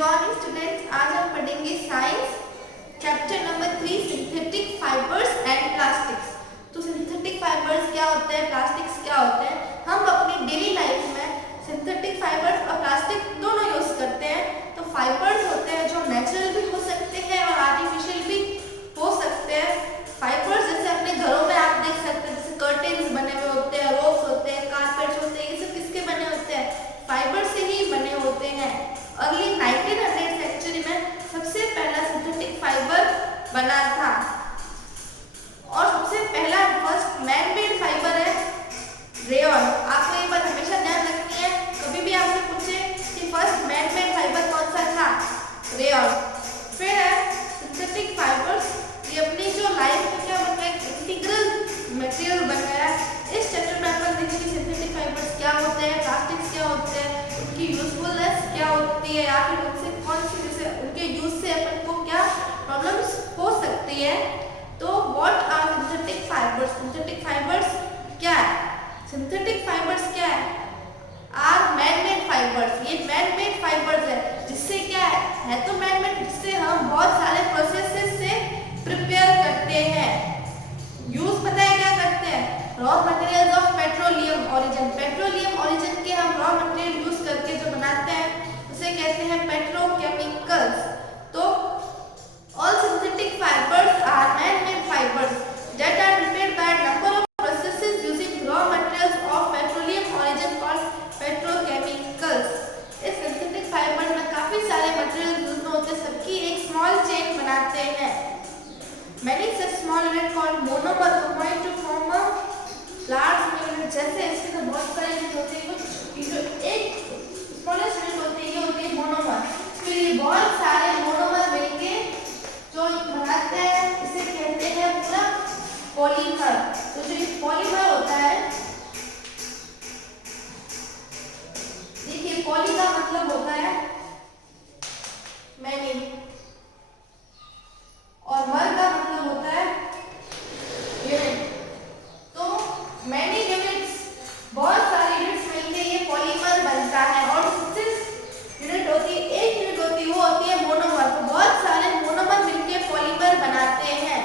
Morning students, आज हम पढ़ेंगे science chapter number 3 synthetic fibres and plastics. तो सिंथेटिक फाइबर्स क्या होते हैं, प्लास्टिक्स क्या होते हैं। हम अपनी डेली लाइफ में सिंथेटिक फाइबर्स और प्लास्टिक दोनों यूज करते हैं। तो फाइबर्स होते हैं जो नेचुरल भी हो सकते हैं और आर्टिफिशियल भी हो सकते हैं। फाइबर्स जैसे अपने घरों में आप देख सकते हैं, जैसे कर्टेन्स बने हुए होते हैं, रोप्स होते हैं, कारपेट्स होते हैं, ये सब किसके बने होते हैं, फाइबर से ही बने होते हैं। अर्ली 1900 सेंचुरी में सबसे पहला सिंथेटिक फाइबर बना था और सबसे पहला फर्स्ट मैन मेड फाइबर है रेयॉन। आपको ये बात हमेशा ध्यान रखनी है, कभी भी आपसे पूछे कि फर्स्ट मैन मेड फाइबर कौन सा था, रेयॉन। फिर है सिंथेटिक फाइबर्स, ये अपनी जो लाइफ में क्या बन गया, इंटीग्रल मटेरियल बन गया। इस चैप्टर में अपन देखेंगे सिंथेटिक फाइबर्स क्या होते हैं, प्लास्टिक्स क्या होते हैं, उनकी यूजफुलनेस क्या होती है, या फिर उनसे कौन सी जैसे उनके यूज से अपन को क्या प्रॉब्लम्स हो सकती है। तो what are synthetic fibres, synthetic fibres क्या है, सिंथेटिक फाइबर्स क्या है, आर मैन मेड फाइबर्स। ये मैन मेड फाइबर्स है, जिससे क्या है तो मैन मेड, जिससे हम बहुत सारे प्रोसेसेस से प्रिपेयर करते हैं। यूज पता है क्या करते हैं, raw materials of petroleum origin. Petroleum origin के हम रॉ मटेरियल यूज करके जो बनाते हैं उसे कहते हैं पेट्रोकेमिकल्स। तो all synthetic fibres are man made fibres that are prepared by number of processes using raw materials of petroleum origin called petrochemicals. इस सिंथेटिक फाइबर में काफी सारे मटेरियल यूज होते हैं, सबकी एक स्मॉल चेन बनाते हैं। Many such small units called monomer combine to form a large unit। जैसे इसके तो बहुत सारे यूनिट होते हैं, कुछ एक स्मॉलेस्ट यूनिट होती है, ये होती है मोनोमर। फिर ये बहुत सारे मोनोमर मिलके जो बनाते हैं इसे कहते हैं पूरा पॉलीमर। तो जो ये पॉलीमर होता है, देखिए पॉली का मतलब होता है मैनी और मर का मतलब होता है यूनिट। तो मैनी यूनिट्स, बहुत सारे यूनिट्स मिलके ये पॉलीमर बनता है। और यूनिट होती है, एक यूनिट होती है, वो होती है मोनोमर। तो बहुत सारे मोनोमर मिलके पॉलीमर बनाते हैं।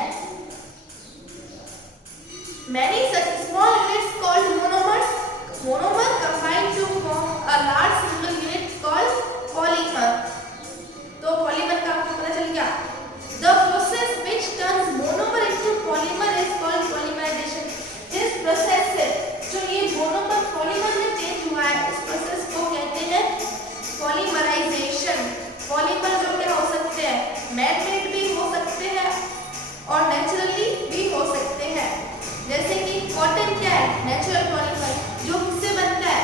Many such small units called monomers, monomer combine to form a large single unit called polymer. तो पॉलीमर का आपको पता चल गया। The process which turns monomer into polymer is called polymerization। इस प्रोसेस से जो ये मोनोमर पॉलीमर में चेंज हुआ है, इस प्रोसेस को कहते हैं पॉलीमराइजेशन। पॉलीमर जो क्या हो सकते हैं, मैन मेड भी हो सकते हैं और नेचुरली भी हो सकते हैं। जैसे कि कॉटन क्या है, नेचुरल पॉलीमर, जो किससे बनता है,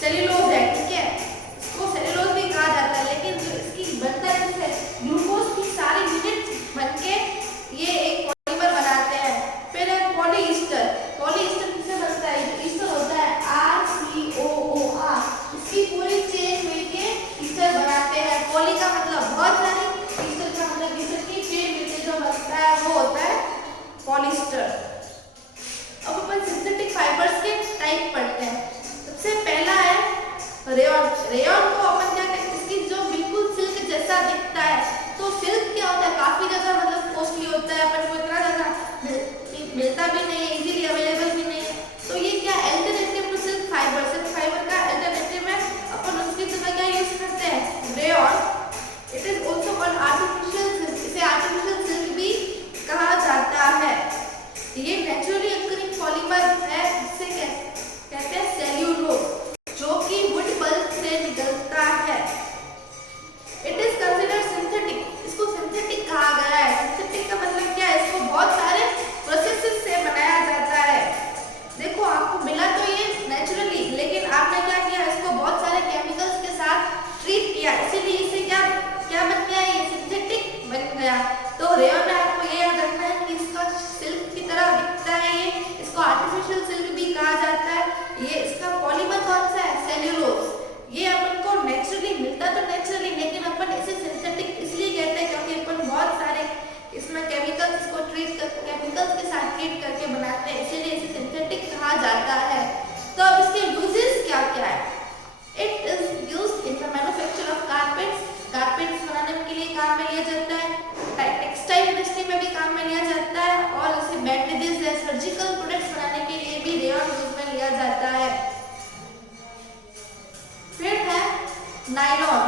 सेल्यूलोज है, ठीक है, इसको सेल्यूलोज भी कहा जाता है। लेकिन जो इसकी बनता है जिससे ग्लूकोज की सारी यूनिट बनके ये एक पॉलीमर बनाते हैं। फिर है पॉलीएस्टर। पॉलीएस्टर किससे बनता है, ईस्टर होता है RCOOR, इसकी पूरी चेन मिलके ईस्टर बनाते हैं। पॉली का मतलब बहुत सारी, ईस्टर का मतलब ईस्टर की चेन मिलके जो बनता है वो होता है पॉलीएस्टर। अब अपन सिंथेटिक फाइबर्स के टाइप पढ़ते हैं। सबसे पहला है रेयॉन। रेयॉन को अपन क्या कहते हैं, इसकी जो बिल्कुल सिल्क जैसा दिखता है। तो सिल्क क्या होता है, काफी ज्यादा मतलब कॉस्टली होता है, अपन को इतना ज्यादा मिलता भी नहीं है, इजीली अवेलेबल भी नहीं है। तो ये क्या alternative to silk fibre, silk fibre का अल्टरनेटिव है। अपन उसकी जगह क्या यूज करते हैं, rayon. It is also called artificial silk, इसे आर्टिफिशियल सिल्क भी कहा जाता है। ये नेचुरली अकरिंग पॉलीमर है, जिसे कहते हैं सेल्यूलोज, जो कि वुड पल्प से निकलता जाता है। फिर है nylon.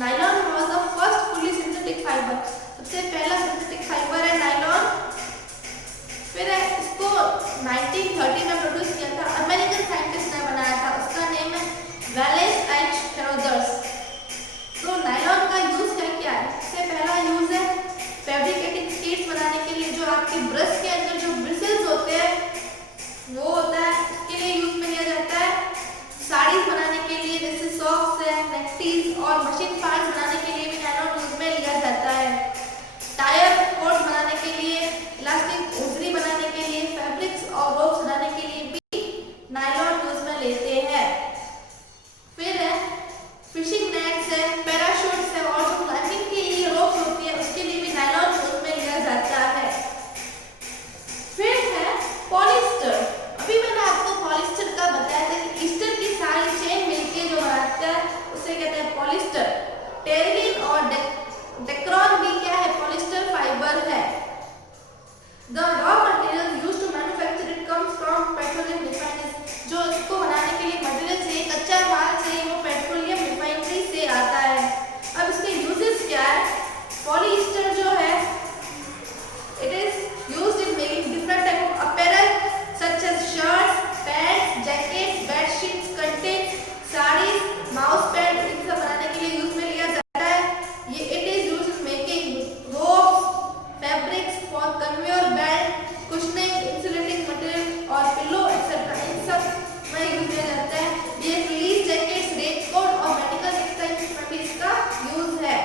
Nylon was the first fully synthetic fibre. सबसे पहला सिंथेटिक फाइबर है नायलॉन। फिर है इसको 1930 में प्रोड्यूस किया था, अमेरिकन साइंटिस्ट ने बनाया था, उसका नेम है वैलेस एच कैरोथर्स। तो नायलॉन का यूज क्या है? सबसे पहला यूज है फैब्रिकेटिंग शीट्स बनाने के लिए, जो आपके ब्रश के अंदर जो ब्रिसल्स होते हैं वो होता है, उसके लिए यूज में लिया जाता है। साड़ीज बनाने के लिए जैसे सॉक्स है, नेकटीज और मशीन पार्ट्स बनाने के लिए भी नायलॉन यूज में लिया जाता है। टायर कोट बनाने के लिए, इलास्टिक ओजरी बनाने के लिए, फैब्रिक्स और रोप्स बनाने के लिए भी नायलॉन यूज में लेते हैं। फिर है फिशिंग नेट्स है, पैराशूट्स है और जो क्लाइंबिंग के लिए रोप्स होती है उसके लिए भी नायलॉन यूज में लिया जाता है। फिर है पॉलिस्टर। अभी मैंने आपको पॉलिस्टर का बताया था कि ईस्टर की सारी चेन मिलके जो बनाता है उसे कहते हैं पॉलिस्टर। टेरिलिन और डेक्रॉन भी क्या है? पॉलिस्टर फाइबर है। The raw materials used to manufacture it comes from petroleum refineries। जो इसको बनाने के लिए मटेरियल चाहिए, कच्चा माल चाहिए, वो पेट्रोलियम रिफाइनरी से आता है। अब इसके यूजेस क्या है? पॉलिएस्टर जो है it is used in making different type of apparel such as shirts, pants, jackets, bed sheets, curtains, sarees, mouse pad, इन सब बनाने के लिए यूज में लिया जाता है। ये it is used in making ropes, fabrics for conveyor belt, cushioning, insulating material और pillow etc. इन सब में यूज किया जाता है। ये फ्लीस जैकेट्स, रेनकोट और मेडिकल टेक्सटाइल्स में भी इसका यूज है।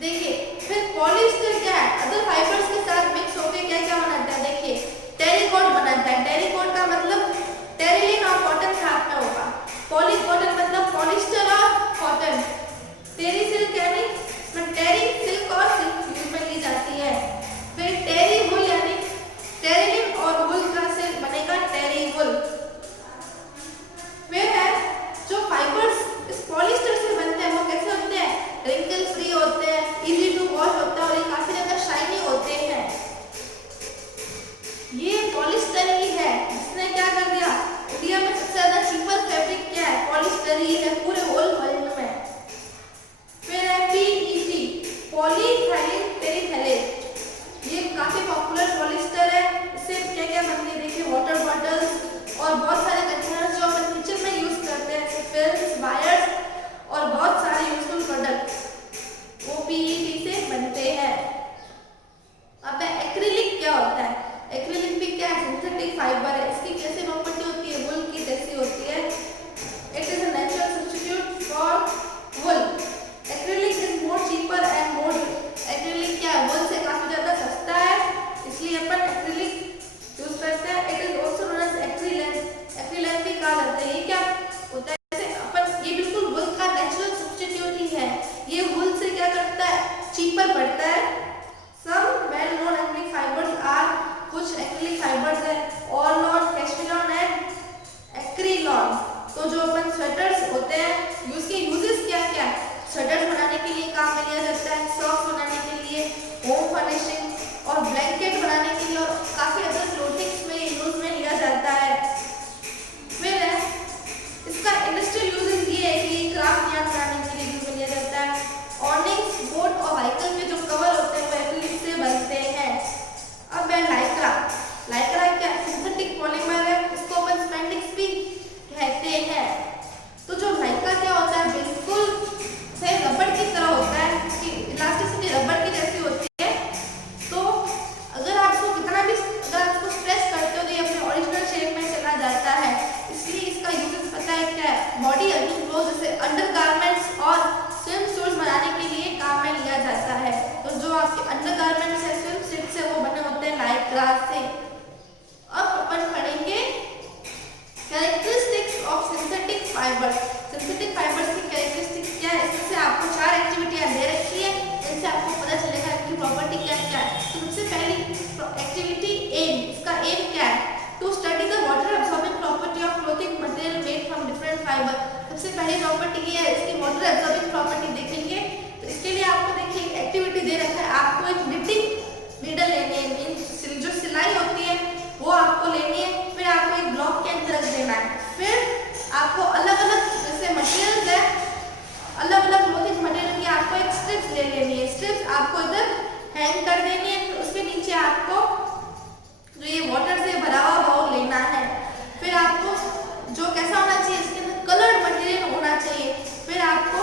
देखिए फिर पॉलिएस्टर क्या है? अदर फाइबर्स के साथ मिक्स होकर क्या क्या बनाता है? देखिए टेरिकोट बनाता है। टेरिकोट का मतलब टेरिलिन और कॉटन साथ में होगा। पॉलीकॉटन मतलब पॉलिएस्टर और कॉटन। टेरी सिल्क यानी इसमें टेरी सिल्क और सिल्क यूज में ली जाती है। फिर टेरी वुल यानी टेरिलिन और वुल का से बनेगा टेरी वुल। फिर है जो फाइबर्स इस पॉलिएस्टर से बनते हैं वो कैसे होते हैं? रिंकल फ्री होते हैं, इजी टू वॉश होता है और ये काफी ज्यादा शाइनी होते हैं। ये पॉलिएस्टर ही है जिसने क्या कर दिया, इंडिया में सबसे ज्यादा चीपर फैब्रिक क्या है? पॉलिएस्टर ही है पूरे होल वर्ल्ड में। फिर है पीईटी, पॉलीइथाइलिन टेरिफथैलेट। ये काफी पॉपुलर पॉलिएस्टर है। इससे क्या क्या बनती है? देखिए वाटर बॉटल्स और बहुत सारे कंटेनर्स जो अपन किचन में यूज करते हैं, फिल्म्स, वायर्स और बहुत सारे यूजफुल प्रोडक्ट वो पीईटी से बनते हैं। अब एक्रिलिक क्या होता है? एक्रिलिक भी क्या है? सिंथेटिक फाइबर है। इसकी कैसी प्रॉपर्टी होती है? वुल की जैसी होती है। It is a natural substitute for wool. Acrylic is more cheaper and more. Acrylic क्या है? वुल से काफी ज्यादा सस्ता है, इसलिए अपन एक्रिलिक यूज करते हैं। It is also known as Acrilan. Acrilan भी कहा जाता है। ये क्या होता है? जैसे अपन ये बिल्कुल वुल का नेचुरल सब्स्टिट्यूट ही है। ये वुल से क्या करता है? चीपर पड़ता है। Some well known acrylic fibres are, कुछ एक्रिलिक फाइबर्स है ऑरलॉन, कैस्टिलॉन एंड एक्रिलॉन। तो जो अपन स्वेटर्स होते हैं उसके यूजेस क्या क्या है? स्वेटर्स बनाने के लिए काम में लिया जाता है, सॉक्स बनाने के लिए, होम फर्निशिंग और ब्लैंकेट बनाने के लिए और काफी अदर क्लोथिंग्स में यूज में लिया जाता है। फिर है इसका इंडस्ट्रियल यूजेस ये है कि क्राफ्ट यार्न बनाने के लिए यूज में लिया जाता है। ऑर्निंग्स, बोट और व्हीकल के जो कवर होते हैं वो एक्रिलिक से बनते हैं। अब है लाइक्रा। लाइक्रा क्या? सिंथेटिक पॉलीमर है। इसको अपन स्पैंडिक्स भी कहते हैं। तो जो लाइक्रा क्या होता है? बिल्कुल से रबड़ की तरह होता है, इसकी इलास्टिसिटी रबड़ की जैसी होती है। तो अगर आप इसको कितना भी स्ट्रेच करते हो तो ये अपने ओरिजिनल शेप में चला जाता है। इसलिए इसका यूज पता है क्या है? बॉडी अर्निंग क्लोथ जैसे अंडरगारमेंट्स और स्विम सूट्स बनाने के लिए काम में लिया जाता है। तो जो आपके अंडरगारमेंट्स है, स्विम सूट्स है, वो बने होते हैं लाइक्रा से। अब अपन पढ़ेंगे characteristics of synthetic fibre. Synthetic fibres की कैरेक्टरिस्टिक्स क्या है? इसमें से आपको 4 एक्टिविटीयां दे रखी है, इनसे आपको पता चलेगा इनकी प्रॉपर्टी क्या क्या है। सबसे पहली एक्टिविटी एम, इसका एम क्या है? To study the water absorbing property of clothing material made from different fibre. सबसे पहली प्रॉपर्टी ये है, इसकी वाटर एब्सॉर्बिंग प्रॉपर्टी देखेंगे। तो इसके लिए आपको देखिए एक्टिविटी दे रखा है, आपको एक निटिंग नीडल लेनी है, जो सिलाई होती है वो आपको लेनी है। फिर आपको एक ब्लॉक ब्लॉक के अंदर रख देना है। फिर आपको अलग अलग जैसे मटेरियल्स है, अलग अलग क्लोथिंग मटेरियल की आपको एक स्ट्रिप्स ले लेनी है। स्ट्रिप्स आपको इधर हैंग कर देनी है। उसके नीचे आपको जो ये वाटर से भरा हुआ बाउल लेना है। फिर आपको जो कैसा होना चाहिए, इसके अंदर कलर्ड मटेरियल होना चाहिए। फिर आपको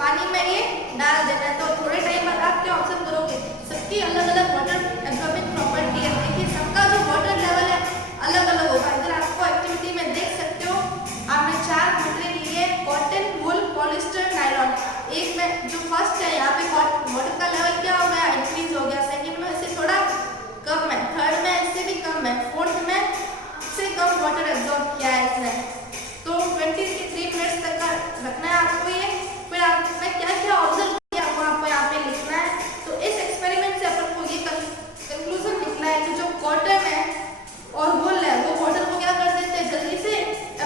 पानी में ये डाल देना है। तो थोड़े टाइम बाद आप क्या ऑब्जर्व करोगे, सबकी अलग अलग वाटर एब्जॉर्बिंग प्रॉपर्टी है। देखिए सबका जो वाटर लेवल है अलग अलग होगा। इधर आपको एक्टिविटी में देख सकते हो, आपने 4 मटेरियल लिए, कॉटन, वूल, पॉलिस्टर, नायलॉन। एक में जो फर्स्ट है यहाँ पे वाटर का लेवल क्या हो गया, इंक्रीज हो गया। सेकेंड में इससे थोड़ा कम है, थर्ड में इससे भी कम है, फोर्थ में इससे कम वाटर एब्जॉर्ब किया है इसने। तो 23 मिनट्स तक का रखना है आपको ये। फिर आपने क्या क्या ऑब्जर्व किया वो आपको यहाँ पे लिखना है। तो इस एक्सपेरिमेंट से अपन को ये कंक्लूजन निकला है कि जो कॉटन है और वूल है वो वाटर को क्या कर देते हैं, जल्दी से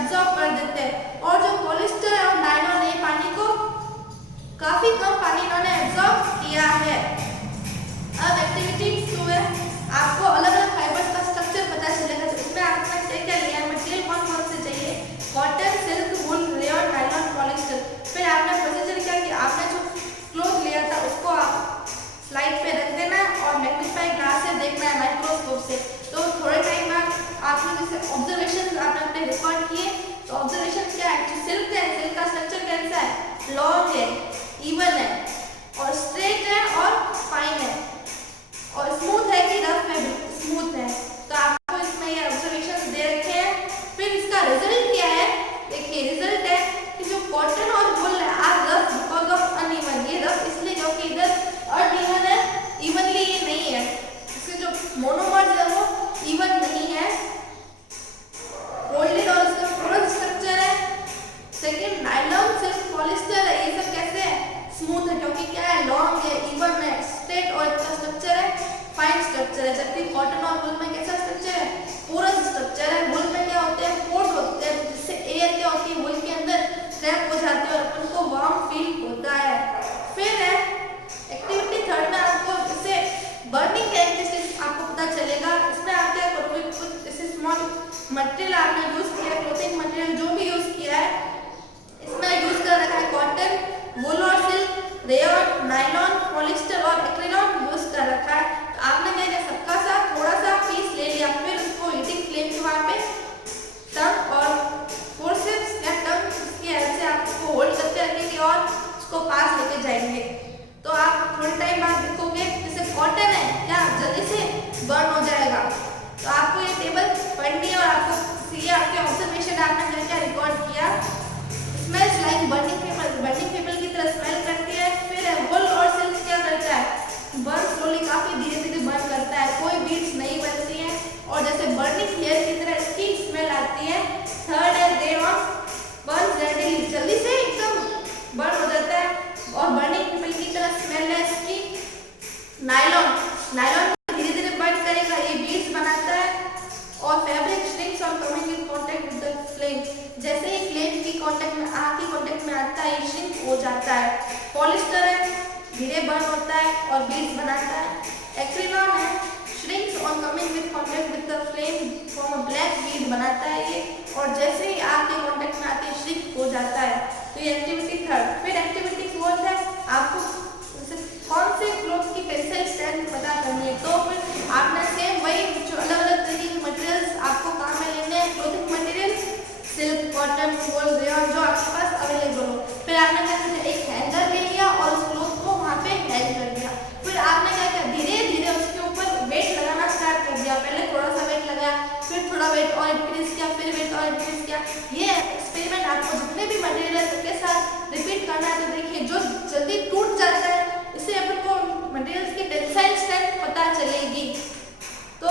एब्जॉर्ब कर देते हैं। और जो पॉलिस्टर और नायलॉन है पानी को काफी कम पानी इन्होंने एब्जॉर्ब किया है। अब एक्टिविटी 2 है, आपको अलग अलग फाइबर्स का स्ट्रक्चर पता चलेगा। इसमें आपने क्या क्या लिया है, मटेरियल कौन कौन से चाहिए, कॉटन, सिल्क, वूल, रेयन, नायलॉन, पॉलिस्टर। फिर आपने प्रोसीजर क्या किया, आपने जो क्लॉथ लिया था उसको आप स्लाइड पे रख देना है और मैग्नीफाई ग्लास से देखना है, माइक्रोस्कोप से। तो थोड़े टाइम बाद आपने जैसे ऑब्जर्वेशन आपने अपने रिकॉर्ड किए। तो ऑब्जर्वेशन क्या है, जो सिल्क है, सिल्क का स्ट्रक्चर कैसा है, लॉन्ग है, इवन है और स्ट्रेट है और फाइन है और स्मूथ है कि रफ है, स्मूथ है। तो आपको इसमें ये ऑब्जर्वेशन दे रखे हैं। फिर इसका रिजल्ट क्या है, देखिए रिजल्ट है कि जो कॉटन और वूल है are rough because of uneven. ये रफ इसलिए क्योंकि इधर अनइवन है, इवनली ये नहीं है, इसके जो मोनोमर्स है वो इवन नहीं है, फोल्डेड और इसका पूरा स्ट्रक्चर है। सेकंड नायलॉन, सिल्क, पॉलिस्टर है, ये सब कैसे है, स्मूथ है क्योंकि क्या है, लॉन्ग है, इवन है, स्ट्रेट और इसका स्ट्रक्चर है फाइन स्ट्रक्चर है। जबकि कॉटन और वूल में कैसा स्ट्रक्चर है, पोरस स्ट्रक्चर है। वूल में क्या होते हैं, पोर्स होते हैं जिससे एयर क्या होती है वूल के अंदर ट्रैप हो जाती है और अपन को वार्म फील होता है। फिर है एक्टिविटी 3 में आपको इससे बर्निंग कैरेक्टरिस्टिक्स आपको पता चलेगा। इसमें आप क्या करोगे, कुछ ऐसे स्मॉल मटेरियल आपने यूज किया, क्लोथिंग मटेरियल जो भी यूज किया है, इसमें यूज कर रखा है कॉटन, वूल और सिल्क, रेयन, नायलॉन, पॉलिस्टर और एक्रिलॉन यूज कर रखा है। तो आपने क्या किया, सबका सा थोड़ा सा पीस ले लिया। फिर उसको हीटिंग फ्लेम के वहां पे टंग और फोर्सेप्स या टंग की हेल्प से आप उसको होल्ड करके रखेंगे और उसको पास लेके जाएंगे। तो आप थोड़े टाइम बाद देखोगे जैसे कॉटन है क्या जल्दी से बर्न हो जाएगा। तो आपको ये टेबल पढ़नी है और आपको ये आपके ऑब्जर्वेशन आपने क्या क्या रिकॉर्ड किया। स्मेल्स लाइक बर्निंग पेपर की तरह स्मेल करती है। फिर वूल और सिल्क क्या करता है, बर्न स्लोली, काफी धीरे धीरे बर्न करता है, कोई बीड्स नहीं बनती है और जैसे बर्निंग हेयर की तरह इसकी स्मेल आती है। थर्ड है रेयन, बर्न रेडिली, जल्दी से एकदम बर्न हो जाता है और बर्निंग पेपर की तरह स्मेल है इसकी। नायलॉन धीरे धीरे बर्न करेगा, ये बीड्स बनाता है और fabric shrinks on coming in contact with the flame, जैसे ही फ्लेम की कांटेक्ट में कांटेक्ट में आता है ये श्रिंक हो जाता है। पॉलिस्टर है, धीरे बर्न होता है और बीड्स बनाता है। एक्रिलॉन है, shrinks on coming with contact with the flame form a black Beed बनाता है ये और जैसे ही आग के कांटेक्ट में आते ही श्रिंक हो जाता है। तो ये एक्टिविटी 3। फिर एक्टिविटी 4 है, आपको कौन से क्लॉथ की टेंसाइल स्ट्रेंथ पता करनी है। तो फिर आपने सेम वही जो अलग अलग तरीके के मटेरियल्स आपको काम में लेने हैं, क्लोथिंग मटेरियल, सिल्क, कॉटन, वूल, रेयन जो आपके पास अवेलेबल हो। फिर आपने क्या किया, एक हैंगर ले लिया और उस क्लॉथ को वहाँ पे हैंग कर दिया। फिर आपने क्या किया, धीरे धीरे उसके ऊपर वेट लगाना स्टार्ट कर दिया। पहले थोड़ा सा वेट लगाया, फिर थोड़ा वेट और इंक्रीज किया, फिर वेट और इंक्रीज किया। ये एक्सपेरिमेंट आपको जितने भी मटेरियल है सबके साथ रिपीट करना है। तो देखिए जो जल्दी टूट जाता है इससे अपन को मटेरियल्स की टेंसाइल स्ट्रेंथ पता चलेगी। तो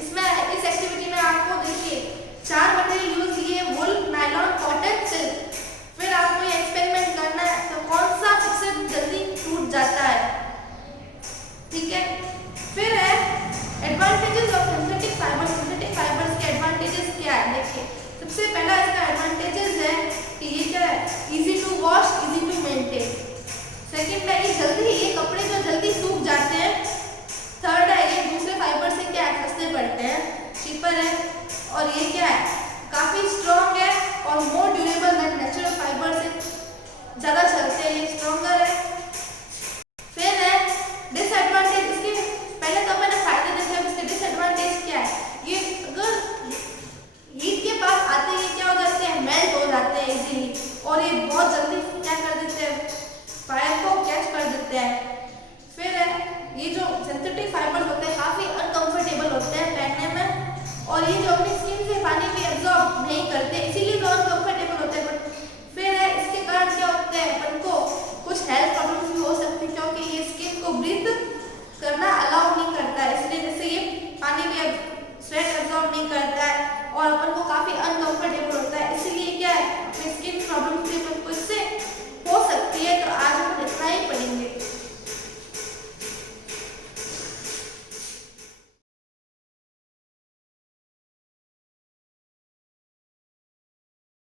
इसमें इस एक्टिविटी में आपको देखिए 4 मटेरियल यूज किए, वूल, नायलॉन, कॉटन, सिल्क। फिर आपको ये एक्सपेरिमेंट करना है तो कौन सा सबसे जल्दी टूट जाता है, ठीक है। फिर है advantages of synthetic fibres. Synthetic fibres के एडवांटेजेस क्या है, देखिए सबसे पहला इसका एडवांटेजेस है कि ये क्या है, easy to wash, easy to maintain. Second है ये जल्दी, ये कपड़े जो जल्दी सूख जाते हैं। थर्ड है ये दूसरे फाइबर से क्या सस्ते पड़ते हैं, चीपर है। और ये क्या है, काफी स्ट्रॉन्ग है और more durable than natural fibre से ज्यादा चलते हैं, ये स्ट्रॉन्गर है। फिर है डिसएडवांटेज, इसके पहले तो मैंने फायदे देखे, अब इसके डिसएडवांटेज क्या है, ये अगर हीट के पास आते ही क्या हो जाते हैं, मेल्ट हो जाते हैं इजीली और ये बहुत